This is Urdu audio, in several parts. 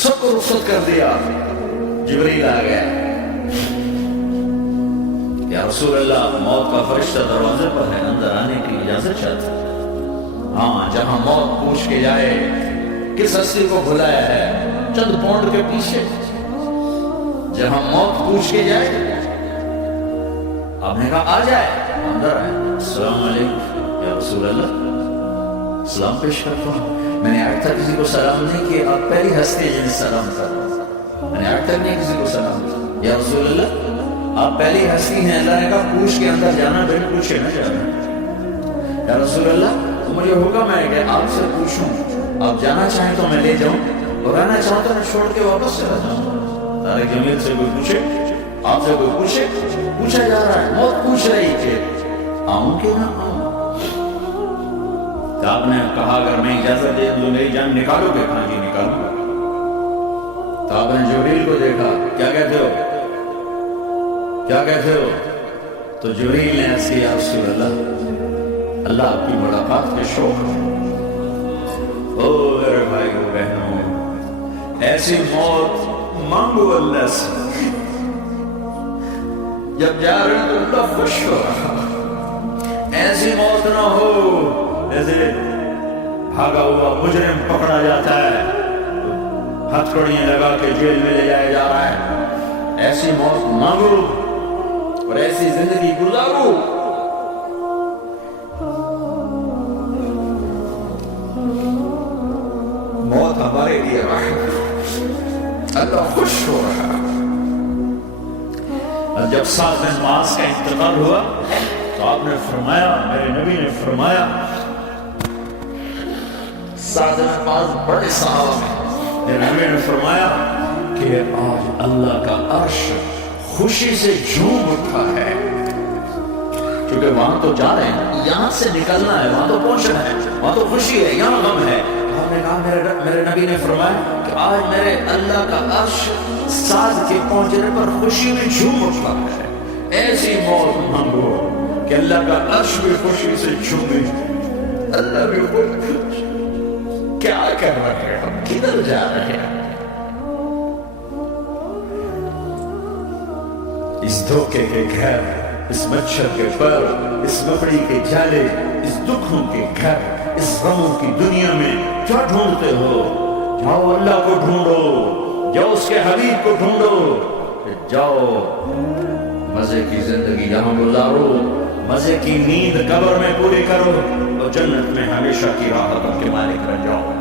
سب کو رخصت کر دیا. جبریل آ گیا. یا رسول اللہ موت کا فرشتہ دروازے پر ہے, اندر آنے کی اجازت چاہتا. ہاں, جہاں موت پوچھ کے جائے کس ہستی کو بھلایا ہے, چند پونڈ کے پیچھے, جہاں موت پوچھ کے جائے. آپ نے کہا آ جائے, اندر آئے. السلام علیکم یا رسول اللہ, سلام پیش کرتا ہوں. میں نے آج تک کسی کو سلام نہیں کیا, آپ پہلی ہستی ہے جنہیں سلام کرتا. میں نے آج تک نہیں کسی کو سلام کیا. یا رسول اللہ آپ پہلی ہستی ہیں. اللہ نے کہا پوچھ کے اندر جانا, بن پوچھے نہ جانا. یا رسول اللہ تو مجھے حکم ہے کہ آپ سے پوچھوں, آپ جانا چاہیں تو میں لے جاؤں, اور آنا چاہوں تو میں چھوڑ کے واپس چلا جاؤں. طارق جمیل سے کوئی پوچھے, آپ سے کوئی پوچھے, پوچھا جا رہا ہے. موت پوچھ رہی کہ آؤں کہ نہ آؤں. تو آپ نے کہا اگر میں اجازت دے دوں میری جان نکالو گے؟ ہاں جی نکالوں گا. تو آپ نے جبریل کو دیکھا, کیا کہتے ہو, کیا کہتے ہو؟ تو جبریل نے عرض کیا, یا رسول اللہ, اللہ آپ کی ملاقات کے شوق. او میرے بھائی و بہنوں, ایسی موت مانگو اللہ سے. جب جا رہے تو اللہ خوش ہو رہا. ایسی موت نہ ہو جیسے بھاگا ہوا مجرم پکڑا جاتا ہے, ہتھکڑیاں لگا کے جیل میں لے جایا جا رہا ہے. ایسی موت مانگو اور ایسی زندگی گزارو. موت ہمارے لیے رحمت, اللہ خوش ہو رہا. جب 7 دن معاذ کا انتقال ہوا تو آپ نے فرمایا, میرے نبی نے فرمایا, 7 دن معاذ بڑے صحابہ میں, میرے نبی نے فرمایا کہ آج اللہ کا عرش خوشی سے جھوم اٹھا ہے. کیونکہ وہاں تو جا رہے ہیں, یہاں سے نکلنا ہے, وہاں تو پہنچنا ہے, وہاں تو خوشی ہے, یہاں غم ہے. آپ نے کہا, میرے نبی نے فرمایا کہ آج میرے اللہ کا عرش ساز کے پہنچنے پر خوشی میں جھوم اٹھا ہے. ایسی موت مانگو کہ اللہ کا عرش بھی خوشی سے جھومے, اللہ بھی خوش. کیا کر رہے ہیں ہم, کدھر جا رہے ہیں؟ اس دھوکے کے گھر, اس مچھر کے پر, اس مکڑی کے جالے, اس دکھوں کے گھر, اس غموں کی دنیا میں کیا ڈھونڈتے ہو؟ جاؤ اللہ کو ڈھونڈو, جاؤ اس کے حبیب کو ڈھونڈو, جاؤ مزے کی زندگی یہاں گزارو, مزے کی نیند قبر میں پوری کرو, اور جنت میں ہمیشہ کی راحت کے مالک رہ جاؤ.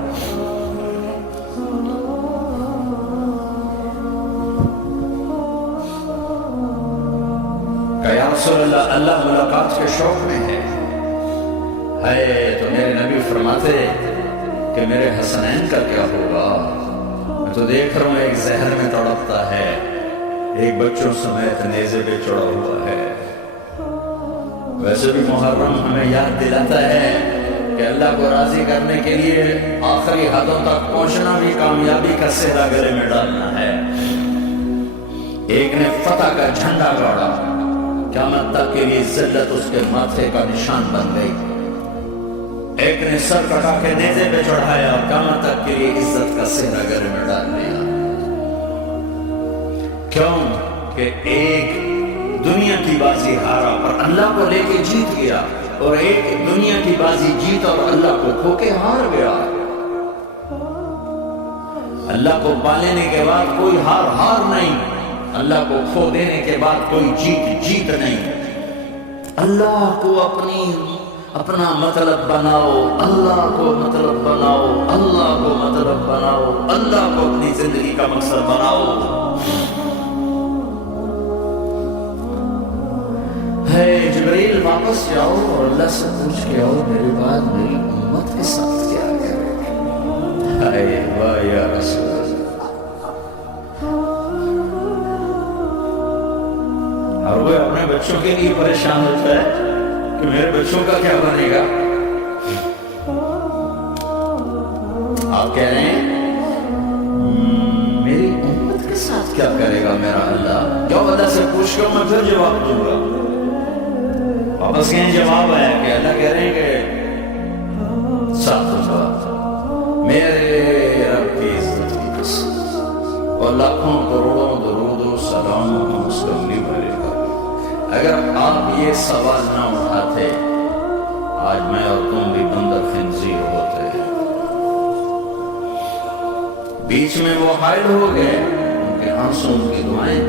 کہ یا رسول اللہ, اللہ ملاقات کے شوق میں ہے. تو میرے نبی فرماتے کہ میرے حسنین کا کیا ہوگا؟ میں تو دیکھ رہا ہوں ایک زہر میں تڑپتا ہے, ایک بچوں سمیت نیزے پہ چڑھا ہوا ہے. ویسے بھی محرم ہمیں یاد دلاتا ہے کہ اللہ کو راضی کرنے کے لیے آخری حدوں تک پہنچنا بھی کامیابی کا سہرا گلے میں ڈالنا ہے. ایک نے فتح کا جھنڈا گاڑا, قیامت تک کے لیے ذلت اس کے ماتھے کا نشان بن گئی. ایک نے سر کٹا کے نیزے پہ چڑھایا, اور قیامت تک کے لیے عزت کا سہرا گلے میں ڈال دیا. کیوں کہ ایک دنیا کی بازی ہارا پر اللہ کو لے کے جیت گیا, اور ایک دنیا کی بازی جیت اور اللہ کو کھو کے ہار گیا. اللہ کو پا لینے کے بعد کوئی ہار نہیں, اللہ کو کھو دینے کے بعد کوئی جیت نہیں. اللہ کو اپنا مطلب بناؤ, اللہ کو مطلب بناؤ, اللہ کو مطلب بناؤ, اللہ کو اپنی زندگی کا مقصد بناؤ. ہے جبریل واپس جاؤ اور اللہ سے پوچھ کے آؤ میرے بعد میری امت کے ساتھ کیا کرے. ہے واہ یا رسول اللہ. اور وہ اپنے بچوں کے لیے پریشان ہوتا ہے کہ میرے بچوں کا کیا بنے گا. آپ کہہ رہے ہیں میری امت کے ساتھ کیا کرے گا میرا اللہ. جو اللہ سے پوچھ کر میں پھر جواب دوں گا. واپس کہیں جواب آیا کہ اللہ کہہ رہے ہیں کہ ساتھ میرے رب کی عزت کی قسم, اور لاکھوں کروڑوں درود و سلام اس کملی والے کا۔ اگر آپ یہ سوال نہ اٹھاتے آج میں اور تم بھی بندر خنزیر ہوتے ہیں۔ بیچ میں وہ حائل ہو گئے، ان کے آنسوں کی دعائیں۔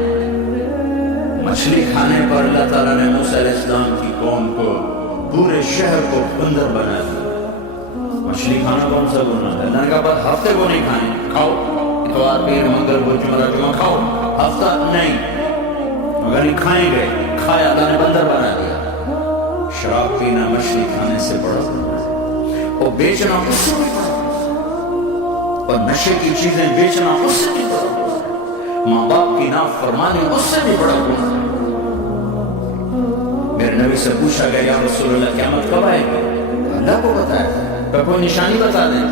مچھلی کھانے پر اللہ تعالیٰ نے موسیٰ علیہ السلام کی قوم کو، پورے شہر کو بندر بنا دیا۔ مچھلی کھانا کون سا گناہ ہے؟ اللہ نے کہا بس ہفتے کو نہیں کھائیں، کھاؤ اتوار پیر منگل بدھ جمعہ کھاؤ، ہفتہ نہیں، مگر نہیں کھائیں گے، کھایا، اللہ نے بندر بنا دیا۔ شراب پینا مچھلی کھانے سے بڑا گناہ ہے، اور بیچنا اس سے بھی بڑا گناہ ہے، اور نشے کی چیزیں بیچنا اس سے بھی بڑا گناہ ہے، ماں باپ کی نافرمانی اس سے بھی بڑا گناہ ہے۔ میرے نبی سے پوچھا گیا یا رسول اللہ قیامت کب آئے گی؟ اللہ کو بتایا، کوئی نشانی بتا دیں،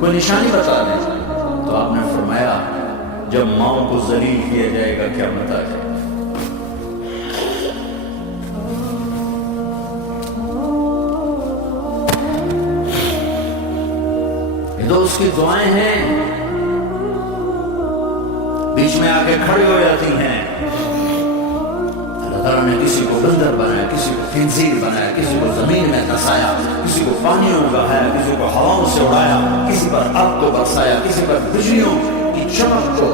کوئی نشانی بتا دیں۔ تو آپ نے فرمایا جب ماؤں کو ذلیل کیا جائے گا قیامت آ جائے گا۔ یہ تو اس کی دعائیں ہیں، بیچ میں آ کے کھڑی ہو جاتی ہیں۔ اللہ تعالیٰ نے کسی کو بندر بنایا، کسی کو خنزیر بنایا، کسی کو زمین میں دھسایا، کسی کو پانیوں میں بہایا، کسی کو ہواؤں سے اڑایا، کسی پر آگ کو برسایا، کسی پر بجلیوں کی چمک کو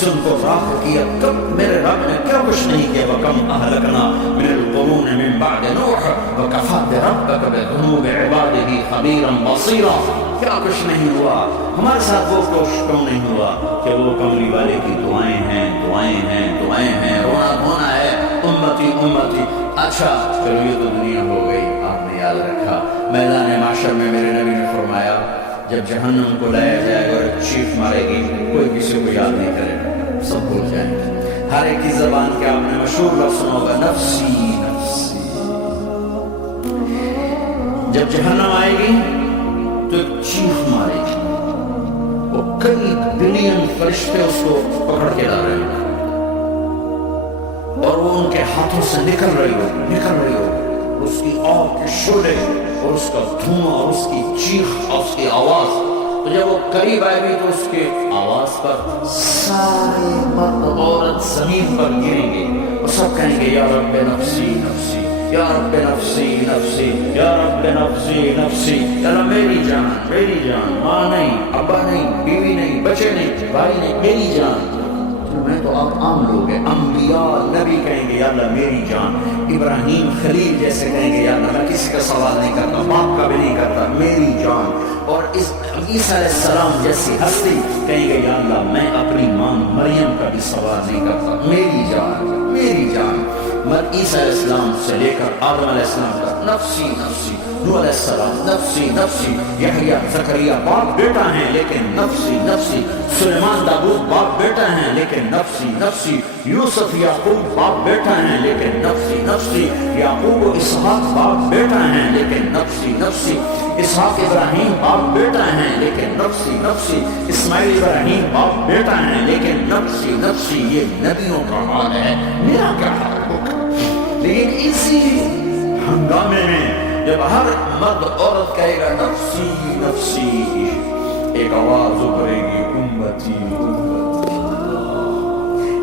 سن کو راکھ کیا۔ کب میرے رب نے کیا کچھ نہیں کیا؟ وَكَمْ أَهْلَكْنَا مِنَ الْقُرُونِ مِنْ بَعْدِ نُوحٍ وَكَفَىٰ بِرَبِّكَ بِذُنُوبِ عِبَادِهِ خَبِيرًا بَصِيرًا۔ کیا کچھ نہیں ہوا؟ ہمارے ساتھ وہ کچھ کم نہیں ہوا کہ وہ کملی والے کی دعائیں ہیں، دعائیں ہیں، دعائیں ہیں، رونا دھونا ہے، امتی امتی۔ اچھا چلو یہ تو دنیا ہو گئی، آپ نے یاد رکھا میدان معاشر میں میرے نبی نے فرمایا جب جہنم کو لایا جائے گا اور چیخ مارے گی، کوئی کسی کو یاد نہیں کرے گا، سب بھول جائیں گے۔ ہر ایک کی زبان کے آپ نے مشہور لفظ سنا ہوگا نفسی نفسی۔ جب جہنم آئے گی تو ایک چیخ مارے گی، وہ کئی بلین فرشتے اس کو پکڑ کے لا رہے ہیں اور وہ ان کے ہاتھوں سے نکل رہی ہو، اس کی آگ کے شعلے اور اس کا دھواں اور اس کی چیخ اور اس کی آواز۔ تو جب وہ قریب آئے گی تو اس کے آواز پر سارے مرد عورت زمین پر گریں گے اور سب کہیں گے یا رب نفسی نفسی، یا رب نفسی نفسی، یا رب نفسی نفسی، یا رب میری جان، میری جان، ماں نہیں، ابا نہیں، بیوی نہیں، بچے نہیں، بھائی نہیں، میری جان۔ میں تو آپ عام لوگ ہیں، انبیاء نبی کہیں گے یا اللہ میری جان، ابراہیم خلیل جیسے کہیں گے یا اللہ میں کسی کا سوال نہیں کرتا، باپ کا بھی نہیں کرتا، میری جان۔ اور اس عیسیٰ علیہ السلام جیسی ہستی کہیں گے یا اللہ میں اپنی ماں مریم کا بھی سوال نہیں کرتا، میری جان، میری جان۔ عیسیٰ علیہ السلام سے لے کر آدم علیہ السلام کا نفسی نفسی، نوح علیہ السلام نفسی نفسی، یحییٰ زکریا باپ بیٹا ہیں لیکن نفسی نفسی، سلیمان داؤد باپ بیٹا ہیں لیکن نفسی نفسی، یوسف یعقوب باپ بیٹا ہیں لیکن نفسی نفسی، یعقوب و اسحاق باپ بیٹا ہیں لیکن نفسی نفسی، اسحاق ابراہیم باپ بیٹا ہیں لیکن نفسی نفسی، اسماعیل ابراہیم باپ بیٹا ہیں لیکن نفسی نفسی۔ یہ نبیوں کا حال ہے، میرا کیا حال ہوگا؟ لیکن اسی ہنگامے میں جب ہر مرد عورت کہے گا نفسی نفسی، ایک آواز ابھرے گی امتی امتی،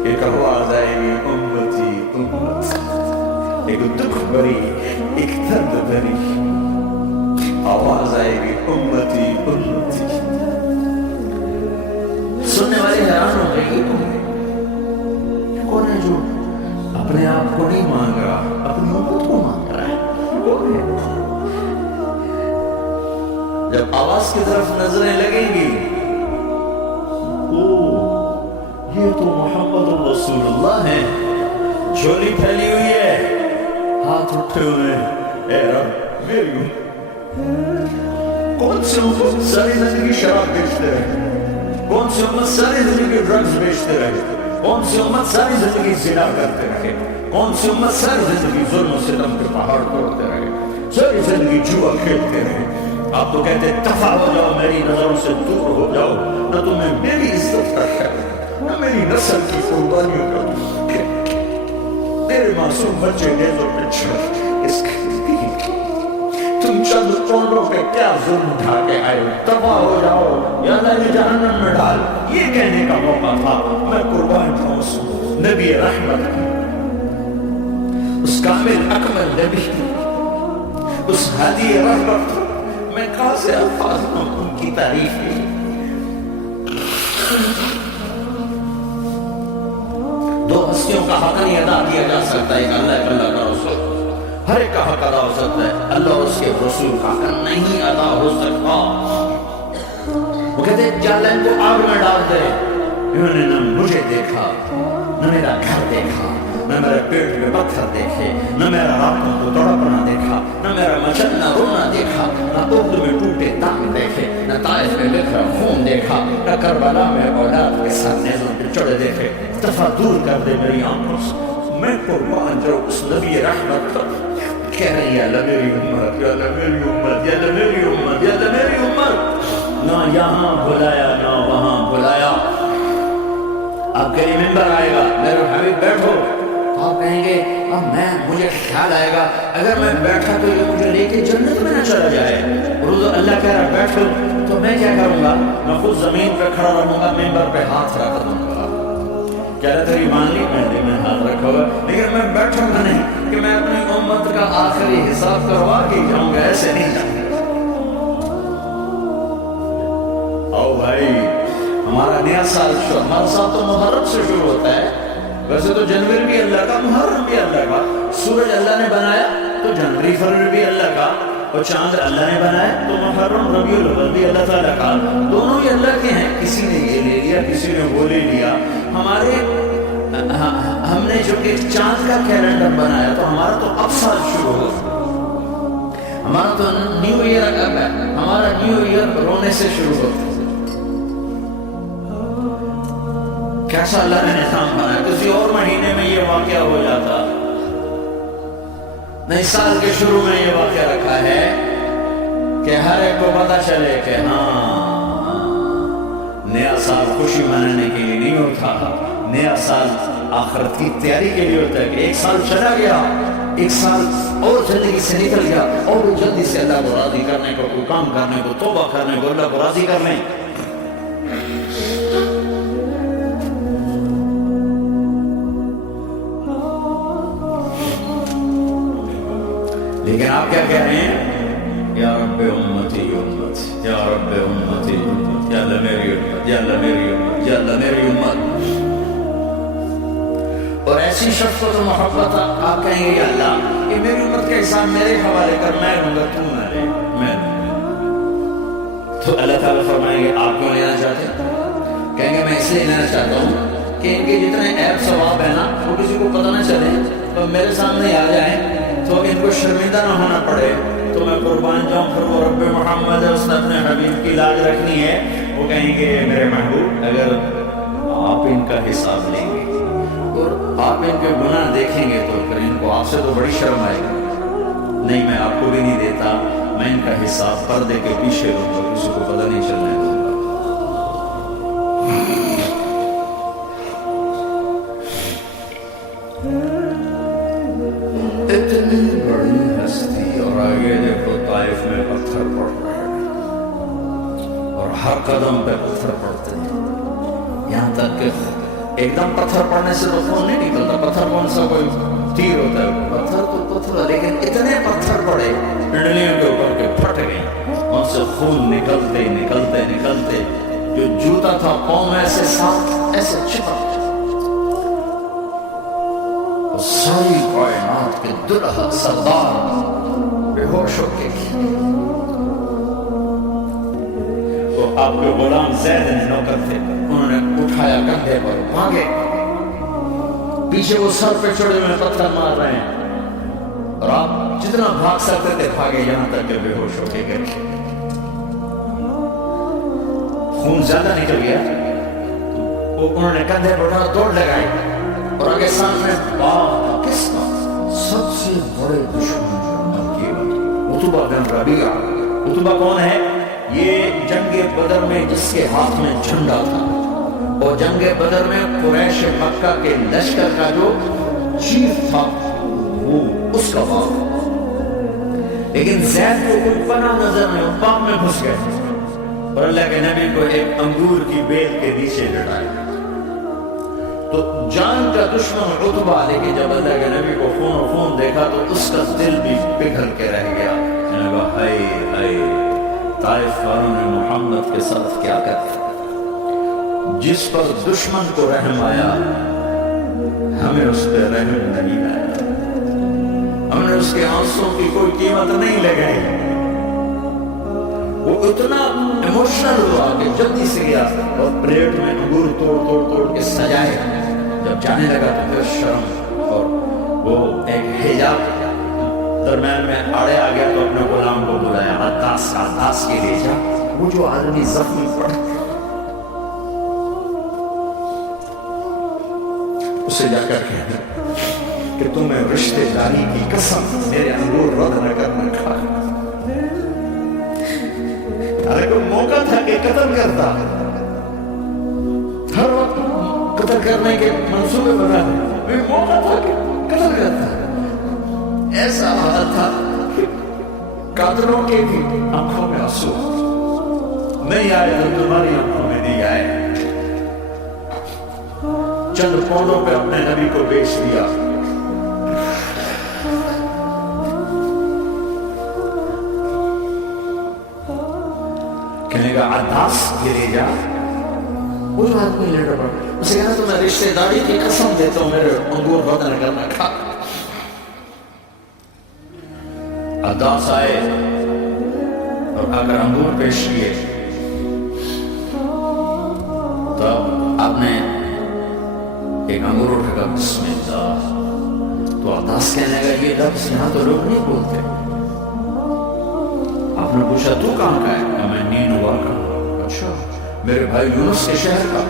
ایک آواز آئے گی امتی امتی، ایک دکھ بھری ایک درد بھری آواز آئے گی امتی امتی۔ سننے والے حیران ہو گئے کون ہے جو اپنے آپ کو نہیں مانگ رہا، اپنی امت کو مانگ رہا ہے؟ کون ہے؟ جب آواز کی طرف نظریں لگیں گی، یہ تو محمد رسول اللہ ہے، جھولی پھیلی ہوئی ہے، ہاتھ اٹھے ہوئے، اے رب میری کون سی امت ساری زندگی شراب بیچتے رہے، کون سی امت ساری زندگی ڈرگز بیچتے رہے، کون سی امت ساری زندگی زنا کرتے رہے، کون سی امت ساری زندگی ظلم و ستم کے پہاڑ توڑتے رہے، ساری زندگی جوا کھیلتے رہے۔ آپ تو کہتے دفع ہو جاؤ، میری نظروں سے دور ہو جاؤ، نہ تمہیں میری عزت کا خیال ہے، نہ میری نسل کی قربانیوں کا، میرے معصوم بچے نیزوں پہ چڑھ اس تم چند پونڈوں پہ کیا ظلم اٹھا کے آئے ہو، تباہ ہو جاؤ یا اللہ نے جہنم میں ڈال. یہ کہنے کا موقع تھا. میں قربان جاؤں اس نبی رحمت کی، اس کامل اکمل نبی کی، اس ہادی رحمت. میں کہاں سے الفاظ میں ان کی تعریف کی. دو ہستیوں کا حق نہیں ادا کیا جا سکتا، ایک اللہ ایک اللہ کا رسول. ہر ایک کا حق ادا ہو سکتا ہے، اللہ اور اس کے رسول کا حق نہیں ادا ہو سکتا. وہ کہتے ہیں کہ اللہ ان کو آگ میں ڈال دے. انہوں نے نہ مجھے دیکھا، نہ میرا گھر دیکھا، نہ میرے پیٹ میں پتھر دیکھے، نہ میرا راتوں کو تڑپنا دیکھا، نہ میرا مچلنا رونا دیکھا، نہ احد میں ٹوٹے داغ دیکھے، نہ طائف میں بکھرا خون دیکھا، نہ کربلا میں اولاد کے ساتھ نیزوں پہ چڑھے دیکھے. دفعہ دور کر دے میری آنکھوں سے. میں قربان جاؤں اس نبی رحمت پر. کہہ رہی ہے اللہ میری امت، یا اللہ میری امت، یا اللہ میری امت، یا اللہ میری امت. نہ یہاں بلایا نہ وہاں بلایا. آپ کے لیے ممبر آئے گا، میرے حبیب بیٹھو، آپ کہیں گے اب مجھے خیال آئے گا اگر میں بیٹھا تو یہ مجھے لے کے جنت میں نہ چلا جائے. اور اللہ کہہ رہا بیٹھو تو میں کیا کروں گا؟ میں خود زمین پہ کھڑا رہوں گا، ممبر پہ ہاتھ رکھ دوں گا. کہہ رہا تیری مان لی، میں ہاتھ رکھا ہوگا، لیکن میں بیٹھوں گا نہیں کہ میں اپنی امت کا آخری حساب کروا کے جاؤں گا. ایسے نہیں جاؤں گا. او بھائی، ہمارا نیا سال ہمارا سال تو محرم سے شروع ہوتا ہے. ویسے تو جنوری بھی اللہ کا، محرم بھی اللہ کا. سورج اللہ نے بنایا تو جنوری فروری بھی اللہ کا، اور چاند اللہ نے بنایا تو محرم ربیع الاول بھی اللہ تعالیٰ کا. دونوں ہی اللہ کے ہیں. کسی نے یہ لے لیا، کسی نے وہ لے لیا. ہم نے جو کہ چاند کا کیلنڈر بنایا تو ہمارا تو اب سال شروع ہو. ہمارا تو نیو ایئر اب ہے. ہمارا نیو ایئر رونے سے شروع ہوتا. کیسا اللہ نے نظام بنایا. کسی اور مہینے میں یہ واقعہ ہو جاتا. نئے سال کے شروع میں یہ واقعہ رکھا ہے کہ ہر ایک کو پتا چلے کہ ہاں نیا سال خوشی منانے کے لیے نہیں ہوتا. نیا سال آخرت کی تیاری کے لیے ہوتا ہے کہ ایک سال چلا گیا، ایک سال اور جلدی سے نکل گیا، اور جلدی سے اللہ کو راضی کرنے کو، کوئی کام کرنے کو، توبہ کرنے کو، اللہ کو راضی کرنے. لیکن آپ کیا کہہ رہے ہیں؟ یا رب امتی امت، یا رب امتی امت، یا اللہ میری امت، یا اللہ میری امت، یا اللہ میری امت. اور ایسی شخص کو تو محبت آپ کہیں گے یا اللہ یہ میری امت کا حساب میرے حوالے کر، میں لوں گا، تو نہ لے. میں تو اللہ تعالیٰ فرمائیں گے آپ کیوں لینا چاہتے ہیں؟ کہیں گے میں اس لیے لینا چاہتا ہوں کہ ان کے جتنے عیب ثواب ہیں نا وہ کسی کو پتہ نہ چلے، تو میرے سامنے آ جائیں تو ان کو شرمندہ نہ ہونا پڑے. تو میں قربان جاؤں. پھر وہ رب محمد ہے، اس نے اپنے حبیب کی لاج رکھنی ہے. وہ کہیں گے میرے محبوب اگر آپ ان کا حساب لیں گے اور آپ ان کے گناہ دیکھیں گے تو پھر ان کو آپ سے تو بڑی شرم آئے گی. نہیں، میں آپ کو بھی نہیں دیتا، میں ان کا حساب پردے کے پیچھے لوں گا، کسی کو پتہ نہیں چلنے دوں گا. اتنی بڑی ہستی، اور آگے دیکھو طائف میں پتھر پڑ رہے ہیں اور ہر قدم پہ پتھر پڑتے ہیں. یہاں تک کہ ایک دم پتھر پڑنے سے تو خون نہیں نکلتا. پتھر کون سا کوئی تیر ہوتا ہے؟ پتھر تو پتھر. لیکن اتنے پتھر پڑے پنڈلیوں کے اوپر کے پھٹ گئے، ان سے خون نکلتے نکلتے نکلتے جو جوتا تھا پاؤں میں ایسے ساتھ ایسے چپک. ساری کائنات کے دلہا سردار بے ہوش ہو کے وہ آپ کے غلام زید نے نوکر تھے، انہوں نے اٹھایا کندھے پر، بھاگے. پیچھے وہ سر پہ چڑھے ہوئے پتھر مار رہے ہیں اور آپ جتنا بھاگ سکتے تھے بھاگے، یہاں تک کہ بے ہوش ہو کے گئے. خون زیادہ نکل گیا. وہ انہوں نے کندھے پر اٹھا دوڑ لگائی اور آگے سامنے کس کا سب سے بڑے دشمن عتبہ بن ربیعہ. عتبہ کون ہے؟ یہ جنگ بدر میں جس کے ہاتھ میں جھنڈا تھا، اور جنگ بدر میں قریش مکہ کے لشکر کا جو چیف تھا وہ اس کا باپ. لیکن زید کو کوئی پناہ نظر نہیں، باغ میں گھس گئے اور اللہ کے نبی کو ایک انگور کی بیل کے نیچے لٹایا۔ تو جان کا دشمن عتبہ، لیکن جب اللہ کے نبی کو خون و خون دیکھا تو اس کا دل بھی پگھل کے رہ گیا۔ میں نے کہا ہائے ہائے، طائف والوں نے محمد کے ساتھ کیا کر دیا۔ جس پر دشمن کو رحم آیا ہمیں اس پہ رحم نہیں آیا، ہم نے اس کے آنسوں کی کوئی قیمت نہیں لگائی۔ وہ اتنا ایموشنل ہوا کہ جلدی سے گیا اور پلیٹ میں انگور توڑ توڑ توڑ کے سجائے۔ جب جانے لگا تو پھر شرم اور وہ ایک حجاب درمیان میں آڑے آ گیا تو اپنے غلام کو بلایا، عداس کے لے جا، وہ جو آدمی زخمی پڑ اسے جا کر کہنا کہ تمہیں رشتے داری کی قسم میرے انگور رد نہ کرنا کھا۔ ارے کوئی موقع تھا کہ قتل کرتا، ہر وقت قتل کرنے کے منصوبے بنا رہے، موقع تھا کہ قتل کرتا۔ ایسا حال تھا کہ قاتلوں کے بھی آنکھوں میں آنسو نہیں آئے تو تمہاری آنکھوں میں نہیں آئے۔ چند پاؤنڈوں پہ اپنے نبی کو بیچ دیا۔ کہنے کا عداس یہ لے جا، وہ جو آدمی لیٹر پڑ اسے کہنا تو میں رشتے داری کی قسم دیتا ہوں میرے انگور بدن کرنا کھا۔ عداس آئے اور آ کر انگور پیش کیے، تب آپ نے ایک انگور اٹھا کر بسم اللہ، تو عداس کہنے لگا یہ لفظ یہاں تو لوگ نہیں بولتے۔ آپ نے پوچھا تو کہاں کا ہے؟ میں نینوا کا۔ اچھا، میرے بھائی یونس کے شہر کا،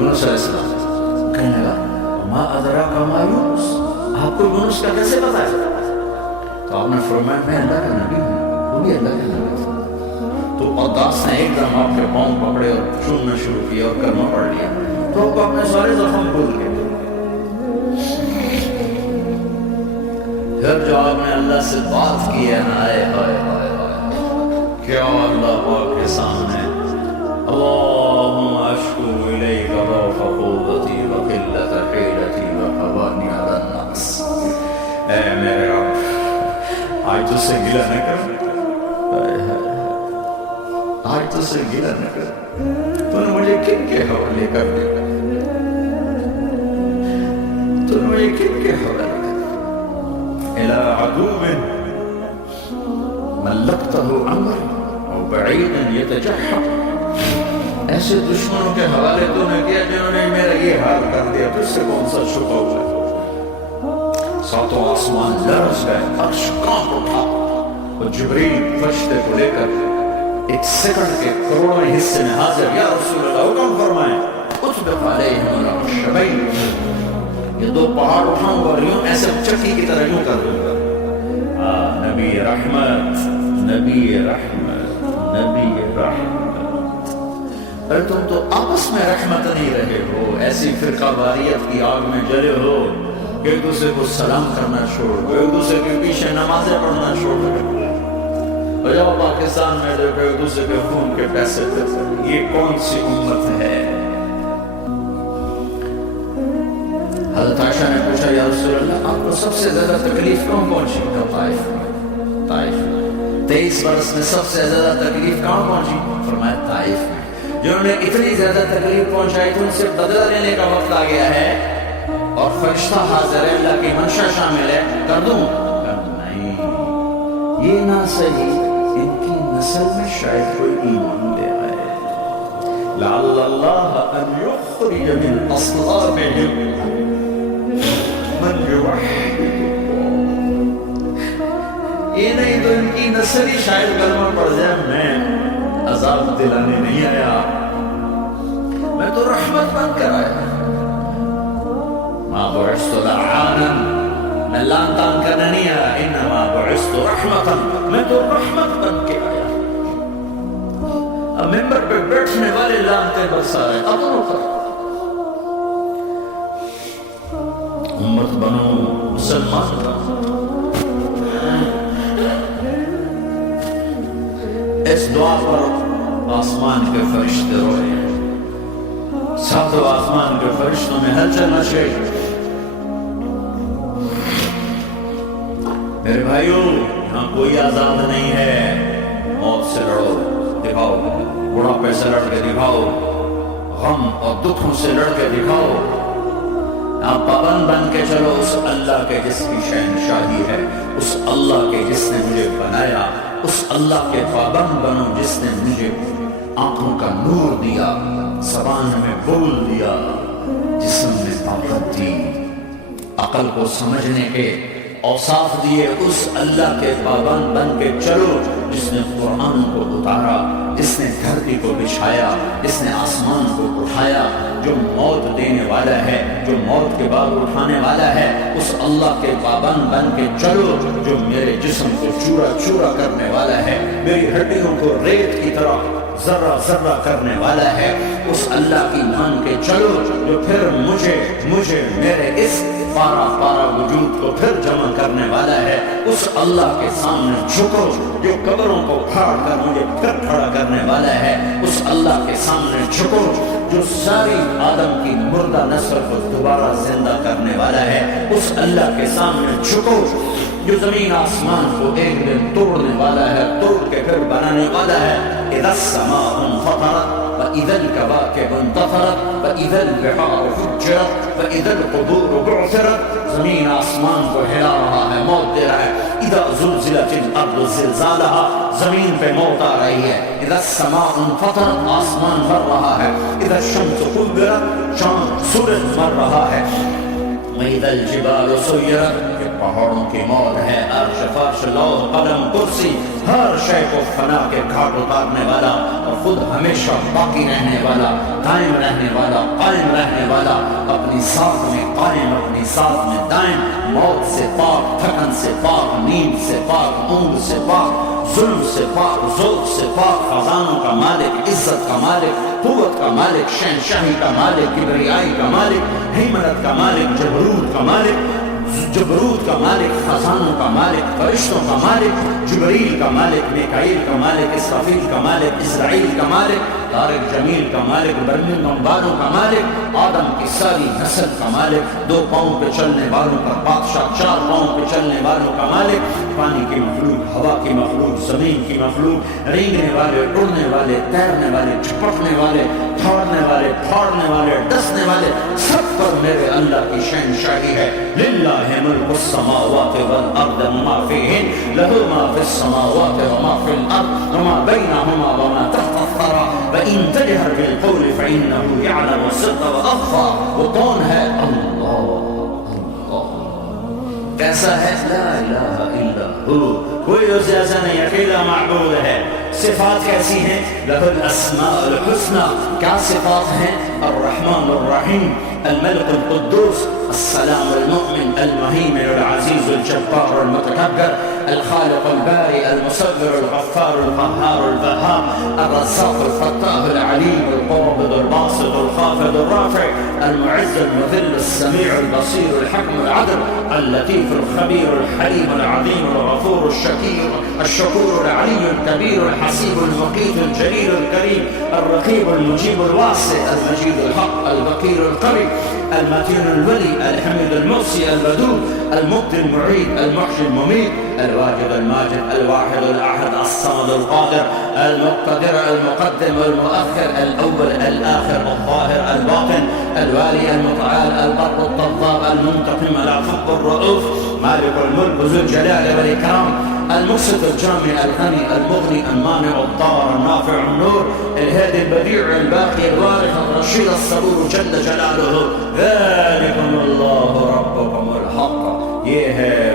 یونس علیہ السلام۔ کہنے لگا ما ادراک ما یونس، آپ کو یونس کا کیسے پتا ہے؟ تو آپ نے فرمایا میں اللہ کا نبی ہوں، وہ بھی اللہ کا نبی تھا۔ تو عداس نے ایک دم آپ کے پاؤں پکڑے اور چوننا شروع کیا اور کلمہ پڑھ لیا، تو آپ اپنے سارے زخم بھول گئے۔ پھر جو آپ نے اللہ سے بات کی ہے نا، آئے ہائے ہائے کیا اللہ پاک کے سامنے اللہم اشکو الیک ضعف قوتی وقلت حیلتی وحوانی علی الناس۔ اے میرے رب، آج تجھ سے گلہ نہ کر، آج تجھ سے گلہ نہ کر، تو نے مجھے کن کے حوالے کر دیا، تو نے مجھے کن کے حوالے کر دیا، الى عدو ملکتہ عمر بعید یتجحف، ایسے دشمنوں کے حوالے تو نے کیا جنہوں نے میرا یہ حال کر دیا، تجھ سے کون سا شکا ہوا ہے۔ ساتوں آسمان لرز گئے، عرش کانپ اٹھا، اور جبریل فرشتے کو لے کر ایک سیکنڈ کے کروڑویں حصے میں حاضر، یا رسول اللہ حکم فرمائیں اطبق علیہم العشبین، یہ دو پہاڑ اٹھاؤں گا اور یوں ایسے چکی کی طرح یوں کر دوں گا۔ نبی رحمت، نبی رحمت، نبی رحمت۔ ارے تم تو آپس میں رحمت نہیں رہے ہو، ایسی فرقہ واریت کی آگ میں جلے ہو کہ ایک دوسرے کو سلام کرنا چھوڑ دو، ایک دوسرے کے پیچھے نمازیں پڑھنا چھوڑ دو، اور جب پاکستان میں جو ایک دوسرے کے خون کے پیسے دیتے، یہ کون سی امت ہے؟ حضرت عائشہ نے پوچھا یا رسول اللہ آپ کو سب سے زیادہ تکلیف کہاں پہنچی؟ طائف میں، طائف میں 23 برس میں سب سے زیادہ تکلیف کہاں پہنچی؟ فرمایا طائف میں۔ جنہوں نے اتنی زیادہ تکلیف پہنچائی تو ان سے بدلہ لینے کا وقت آ گیا ہے، اور فرشتہ حاضر ہے، اللہ کی منشا شامل ہے، کر دوں؟ نہیں، یہ نہ صحیح، ان کی نسل میں شاید کوئی ایمان لے آئے، لعل اللہ ان یخرج من اصلابہم من یوحد اللہ، یہ نہیں تو ان کی نسل ہی شاید کلمہ پڑھ جائے، میں عذاب دلانے نہیں آیا، میں تو رحمت بن کر آیا، ما بعثت لعانا، میں لان تان کرنے نہیں آیا، انما بعثت رحمتا، میں تو رحمت بن کے آیا۔ اب ممبر پہ بیٹھنے والے لانتے برسا رہے، اپنوں پر امت بنو مسلمان، دعا پر آسمان کے فرشتے روئے ہیں، ساتوں آسمان کے فرشتوں میں ہلچل مچے۔ میرے بھائیوں، یہاں کوئی آزاد نہیں ہے۔ موت سے لڑو، دکھاؤ، بڑھاپے سے لڑ کے دکھاؤ، غم اور دکھوں سے لڑ کے دکھاؤ۔ آپ پابند بن کے چلو اس اللہ کے جس کی شہنشاہی ہے، اس اللہ کے جس نے مجھے بنایا، اس اللہ کے پابند بنو جس نے مجھے آنکھوں کا نور دیا، زبان میں بول دیا، جسم میں طاقت دی، عقل کو سمجھنے کے اوصاف دیے۔ اس اللہ کے پابند بن کے چلو جس نے قرآن کو اتارا، جس نے دھرتی کو بچھایا، جس نے آسمان کو اٹھایا، جو موت دینے والا ہے، جو موت کے بعد اٹھانے والا ہے۔ اس اللہ کے پابند بن کے چلو جو میرے جسم کو چورا چورا کرنے والا ہے، میری ہڈیوں کو ریت کی طرح ذرہ ذرہ کرنے والا ہے۔ اس اللہ کی مان کے چلو جو پھر مجھے میرے اس پارا پارا وجود کو پھر جمع کرنے والا ہے۔ اس اللہ کے سامنے جھکو جو قبروں کو پھاڑ کر مجھے پھر کھڑا کرنے والا ہے۔ اس اللہ کے سامنے جھکو جو ساری آدم کی مردہ نسل کو دوبارہ زندہ کرنے والا ہے۔ اس اللہ کے سامنے جھکو جو زمین آسمان کو ایک دن توڑنے والا ہے، توڑ کے پھر بنانے والا ہے۔ اذا السماء انفطرت وإذا الكواكب انتثرت وإذا البحار فجرت وإذا القبور بعثرت۔ زمین آسمان کو ہلا رہا ہے، موت دے رہا ہے۔ اذا زلزلت الارض زلزالها، زمین پہ موت آ رہی ہے۔ اذا السماء انفطرت، آسمان مر رہا ہے۔ اذا الشمس كورت، سورج مر رہا ہے۔ وإذا الجبال سيرت، پہاڑوں کی موت ہے۔ عرش فرش لوح قلم کرسی، ہر شے کو فنا کے گھاٹ اتارنے والا اور خود ہمیشہ باقی رہنے والا، دائم رہنے والا، قائم رہنے والا، اپنی ذات میں قائم، اپنی ذات میں دائم، موت سے پاک، تھکن سے پاک، نیند سے پاک، اونگ سے پاک، ظلم سے پاک، ذوق سے پاک، خزانوں کا مالک، عزت کا مالک، قوت کا مالک، شہنشاہی کا مالک، کبریائی کا مالک، ہمت کا مالک، جبروت کا مالک، خزانوں کا مالک، فرشتوں کا مالک، جبریل کا مالک، میکائیل کا مالک، اسرافیل کا مالک، اسرائیل کا مالک، طارق جمیل کا مالک، برمنگھم والوں کا مالک، آدم کی ساری نسل کا مالک، 2 پاؤں پہ چلنے والوں کا بادشاہ، 4 پاؤں پہ چلنے والوں کا مالک، پانی کی مخلوق، ہوا کی مخلوق، زمین کی مخلوق، رینگنے والے، اڑنے والے، تیرنے والے، چھپکنے والے، دوڑنے والے، پھاڑنے والے، ڈسنے والے، سب پر میرے اللہ کی شہنشاہی ہے۔ للہ ملک السماوات والارض وما فیہن، لہ ما فی السماوات وما فی الارض وما بینہما وما تحت الثری وإن تجہر بالقول فإنہ یعلم السر وأخفی۔ وہ کون ہے؟ اللہ۔ کیسا ہے؟ لا الہ الا ہو، کوئی اس جیسا نہیں، اکیلا معبود ہے۔ صفات کیسی ہیں؟ لہ الاسماء الحسنى، کیا صفات ہیں؟ الرحمن الرحیم، الملك القدوس، السلام المؤمن، المهيمن العزيز الجبار المتكبر، الخالق البارئ المصور الغفار القهار الوهاب، الرزاق الفتاح العليم القابض الباسط الخافض الرافع، المعز المذل السميع البصير الحكم العدل، اللطيف الخبير الحليم العظيم الغفور الشكور العلي الكبير الحسيب المقيت الجليل الكريم، الرقيب المجيب الواسع، المجيد الحق البقير القوي، المتين الولي، الحميد المحصي الودود، المبدي المعيد، المحيي المميت، الواجد الماجد، الواحد الأحد، الصمد القادر، المقتدر المقدم المؤخر، الأول الآخر، الظاهر الباطن، الوالي المتعال، البر التواب، المنتقم العفو الرؤوف، مالك الملك ذو الجلال والإكرام، المقسط الجامع الغني المغني المانع الضار النافع النور، الهادي البديع الباقي الوارث الرشيد الصبور جل جلاله، ذلكم الله ربكم الحق، یہ ہے